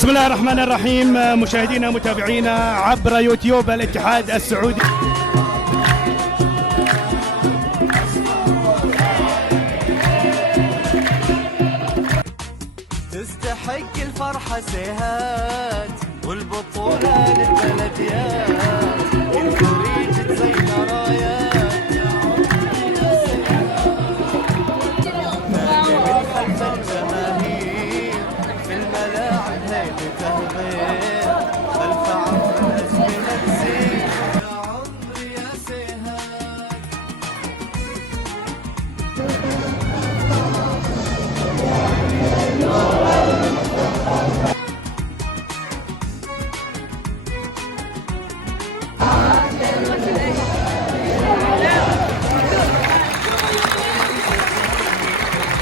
بسم الله الرحمن الرحيم. مشاهدينا متابعينا عبر يوتيوب الاتحاد السعودي، تستحق الفرحة سيهات والبطولة للبلديات، كل فريق تزين رايات، نادي من خلف الجماهير في الملاعب هيبته غير، خلف عبر الأزمنة نسير يا عمري يا سيهات.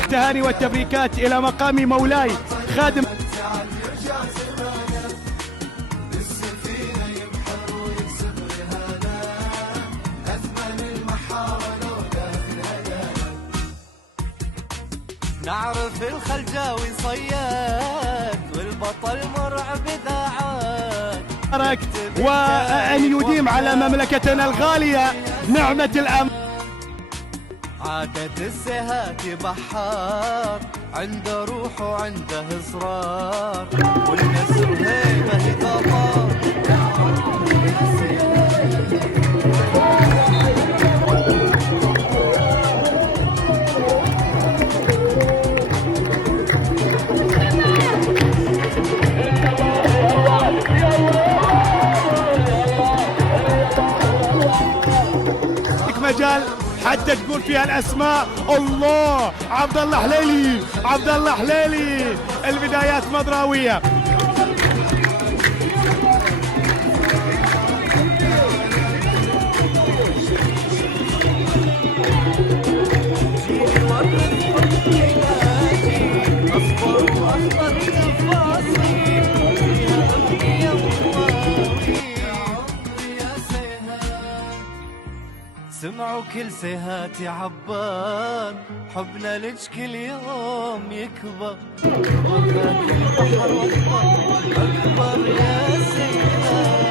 التهاني والتبريكات إلى مقام مولاي خادم نعرف الخلجاوي صياد والبطل مرعب إذا عاد، وأن يديم على مملكتنا الغالية نعمة الأمن. عادة السهات بحار، عنده روح وعنده إصرار، والنسر هيبة إذا طار. مجال حتى تقول فيها الاسماء. الله، عبد الله حليلي، عبد الله حليلي، البدايات مضراويه. سمعوا كل سيهات يا عبار، حبنا لك كل يوم يكبر، وفاك البحر واكبر اكبر يا سيهات.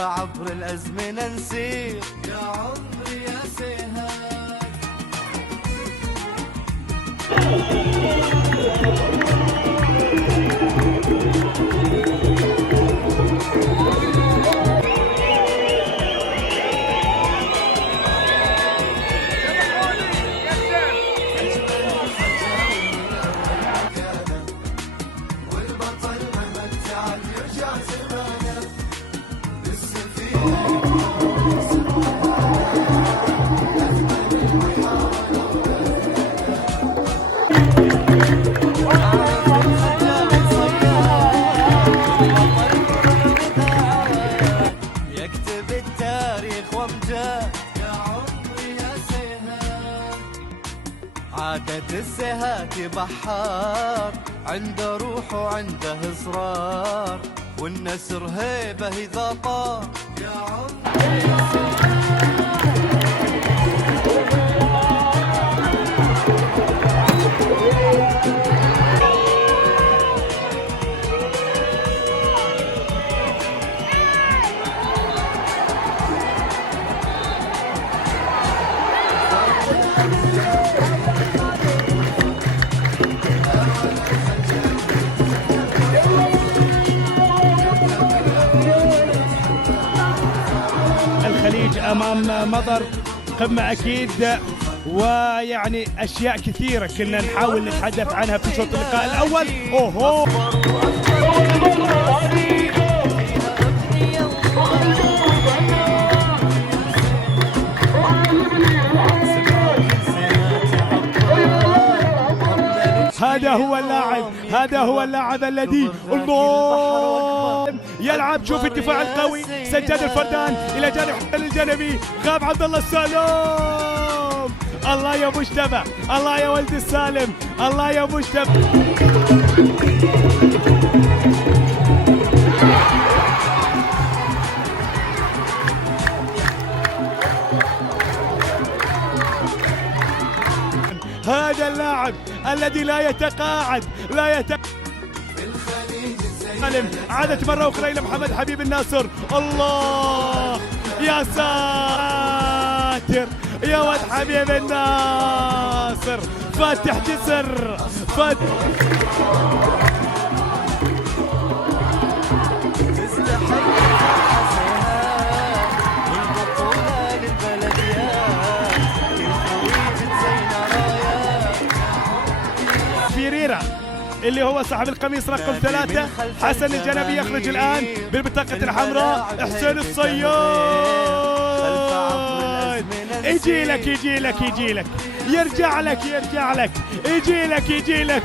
عبر الأزمنة نسير يا عمري يا سيهات. والبطل مهما ابتعد يرجع زمانه، لسه في يكتب التاريخ وامجاد يا عمري يا سيهات. عادة السهات بحار، عنده روح وعنده إصرار، والنسر هيبة إذا طار يا عمري يا سيهات. امام مضر قمه اكيد، ويعني اشياء كثيره كنا نحاول نتحدث عنها في شوط اللقاء الاول. اوهو هذا هو اللاعب الذي الله يلعب. شوف الدفاع القوي، سجاد الفردان الى جانب الجانبي، غاب عبد الله السالم. الله يا مجتبى، الله يا ولد السالم، الله يا مجتبى. هذا اللاعب الذي لا يتقاعد عادت مرة أخرى إلى محمد حبيب الناصر. الله يا ساتر يا ولد حبيب الناصر، فاتح جسر فيريرا اللي هو صاحب القميص رقم 3. حسن الجنبي يخرج الآن بالبطاقة الحمراء. حسين الصياد يجي لك يرجع لك يجي لك.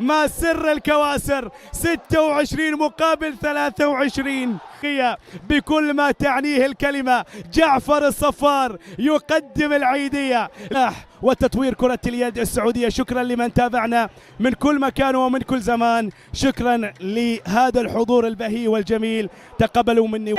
ما سر الكواسر، 26 مقابل 23 بكل ما تعنيه الكلمة. جعفر الصفار يقدم العيدية وتطوير كرة اليد السعودية. شكرا لمن تابعنا من كل مكان ومن كل زمان، شكرا لهذا الحضور البهي والجميل، تقبلوا مني.